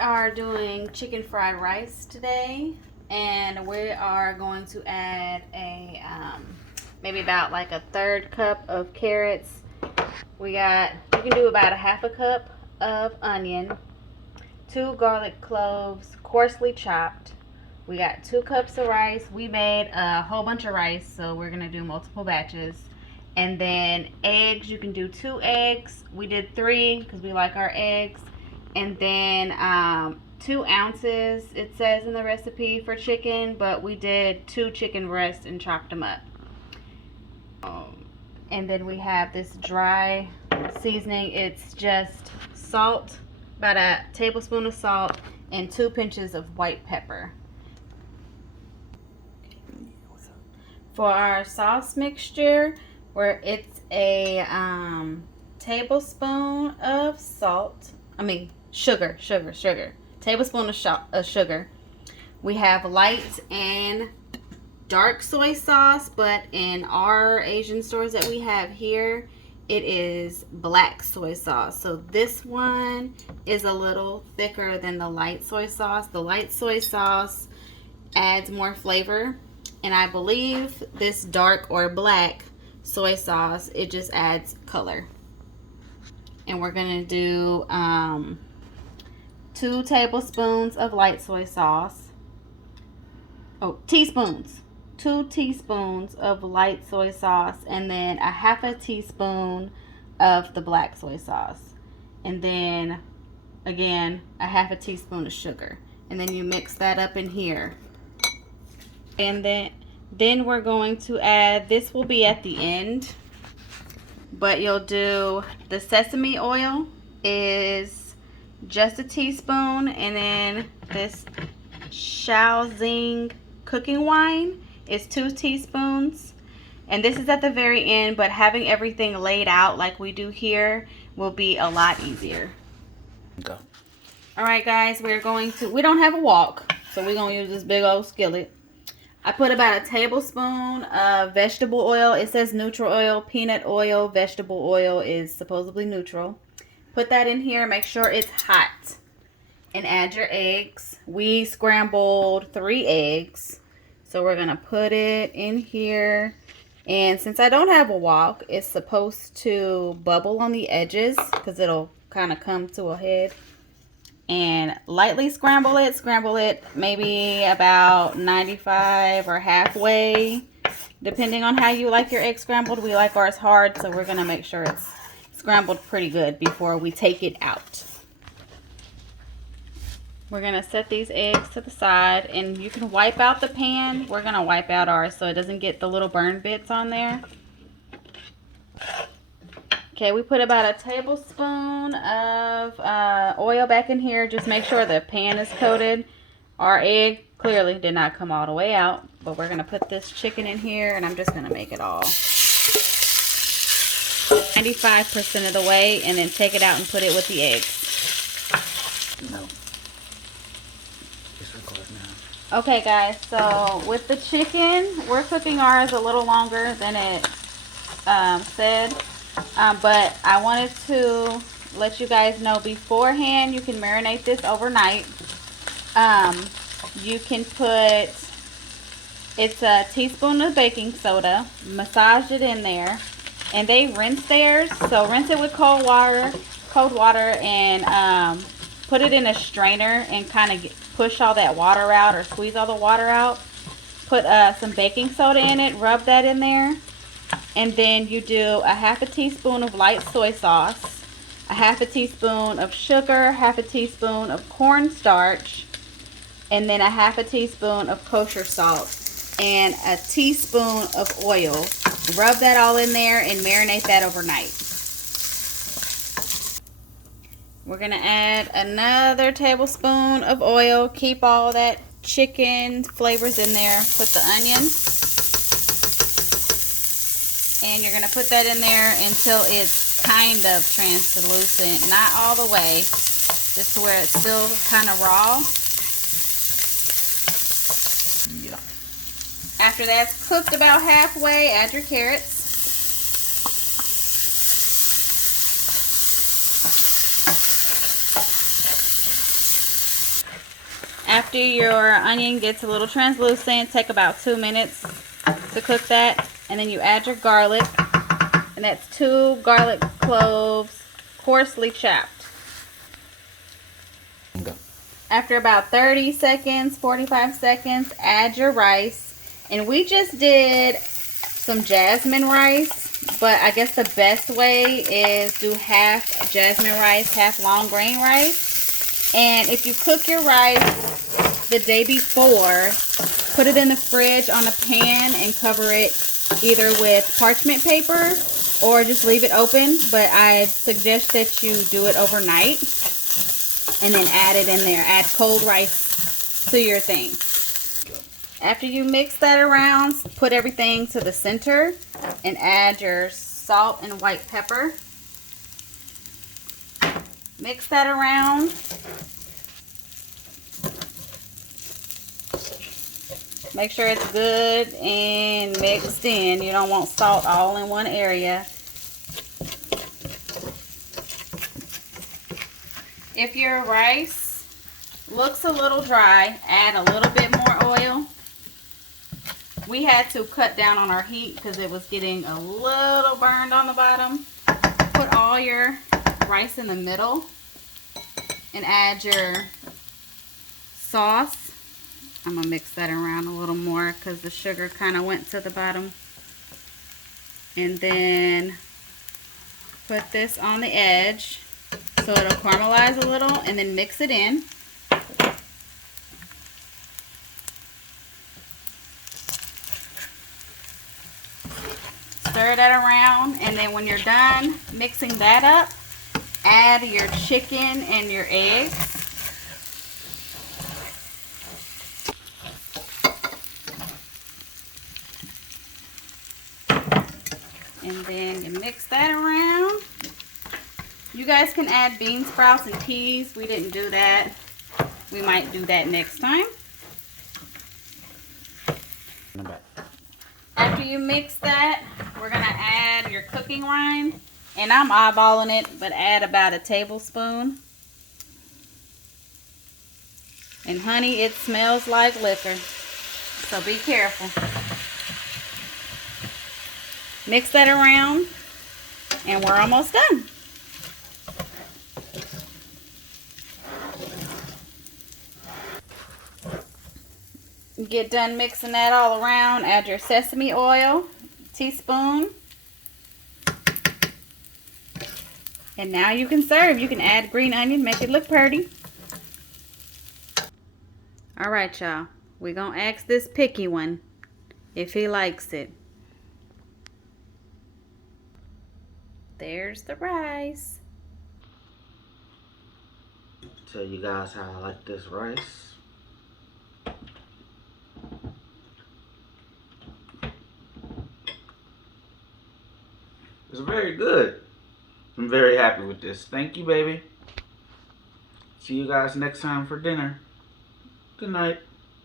are doing chicken fried rice today, and we are going to add a maybe about like a third cup of carrots. You can do about a half a cup of onion, 2 garlic cloves coarsely chopped. We got 2 cups of rice. We made a whole bunch of rice, so we're gonna do multiple batches. And then eggs, you can do 2 eggs. We did 3 because we like our eggs. And then 2 ounces, it says in the recipe, for chicken, but we did 2 chicken breasts and chopped them up. And then we have this dry seasoning. It's just salt, about a tablespoon of salt, and 2 pinches of white pepper. For our sauce mixture, where it's a tablespoon of sugar. Tablespoon of sugar. We have light and dark soy sauce, but in our Asian stores that we have here, it is black soy sauce. So this one is a little thicker than the light soy sauce. The light soy sauce adds more flavor, and I believe this dark or black soy sauce, it just adds color. And we're gonna do 2 tablespoons of light soy sauce. Teaspoons. 2 teaspoons of light soy sauce, and then a half a teaspoon of the black soy sauce, and then again a half a teaspoon of sugar, and then you mix that up in here. And then we're going to add, this will be at the end, but you'll do the sesame oil is just a teaspoon, and then this Shaoxing cooking wine is 2 teaspoons. And this is at the very end, but having everything laid out like we do here will be a lot easier. Go. Alright guys, we don't have a wok, so we're going to use this big old skillet. I put about a tablespoon of vegetable oil. It says neutral oil, peanut oil, vegetable oil is supposedly neutral. Put that in here, make sure it's hot. And add your eggs. We scrambled 3 eggs. So we're going to put it in here. And since I don't have a wok, it's supposed to bubble on the edges because it'll kind of come to a head. And lightly scramble it maybe about 95 or halfway, depending on how you like your eggs scrambled. We like ours hard, so we're going to make sure it's scrambled pretty good before we take it out. We're going to set these eggs to the side, and you can wipe out the pan. We're going to wipe out ours so it doesn't get the little burn bits on there. Okay, we put about a tablespoon of oil back in here. Just make sure the pan is coated. Our egg clearly did not come all the way out, but we're going to put this chicken in here, and I'm just going to make it all 95% of the way, and then take it out and put it with the eggs. No. Just record now. Okay guys, so with the chicken, we're cooking ours a little longer than it said. But I wanted to let you guys know beforehand, you can marinate this overnight. You can put, it's a teaspoon of baking soda, massage it in there, and they rinse theirs. So rinse it with cold water, and put it in a strainer and kind of push all that water out, or squeeze all the water out. Put some baking soda in it, rub that in there. And then you do a half a teaspoon of light soy sauce, a half a teaspoon of sugar, half a teaspoon of cornstarch, and then a half a teaspoon of kosher salt, and a teaspoon of oil. Rub that all in there and marinate that overnight. We're going to add another tablespoon of oil. Keep all that chicken flavors in there. Put the onion. And you're going to put that in there until it's kind of translucent. Not all the way. Just to where it's still kind of raw. Yeah. After that's cooked about halfway, add your carrots. After your onion gets a little translucent, take about 2 minutes to cook that. And then you add your garlic. And that's 2 garlic cloves, coarsely chopped. Go. After about 30 seconds, 45 seconds, add your rice. And we just did some jasmine rice, but I guess the best way is do half jasmine rice, half long grain rice. And if you cook your rice the day before, put it in the fridge on a pan and cover it either with parchment paper or just leave it open. But I suggest that you do it overnight and then add it in there. Add cold rice to your thing. After you mix that around, put everything to the center and add your salt and white pepper. Mix that around. Make sure it's good and mixed in. You don't want salt all in one area. If your rice looks a little dry, add a little bit more oil. We had to cut down on our heat because it was getting a little burned on the bottom. Put all your rice in the middle and add your sauce. I'm going to mix that around a little more because the sugar kind of went to the bottom. And then put this on the edge so it'll caramelize a little, and then mix it in. Stir that around, and then when you're done mixing that up, add your chicken and your eggs. And then you mix that around. You guys can add bean sprouts and peas. We didn't do that. We might do that next time. After you mix that, we're going to add your cooking rind. And I'm eyeballing it, but add about a tablespoon. And honey, it smells like liquor, so be careful. Mix that around, and we're almost done. Get done mixing that all around, add your sesame oil, teaspoon. And now you can serve. You can add green onion, make it look pretty. All right, y'all. We're going to ask this picky one if he likes it. There's the rice. Tell you guys how I like this rice. It's very good. I'm very happy with this. Thank you, baby. See you guys next time for dinner. Good night.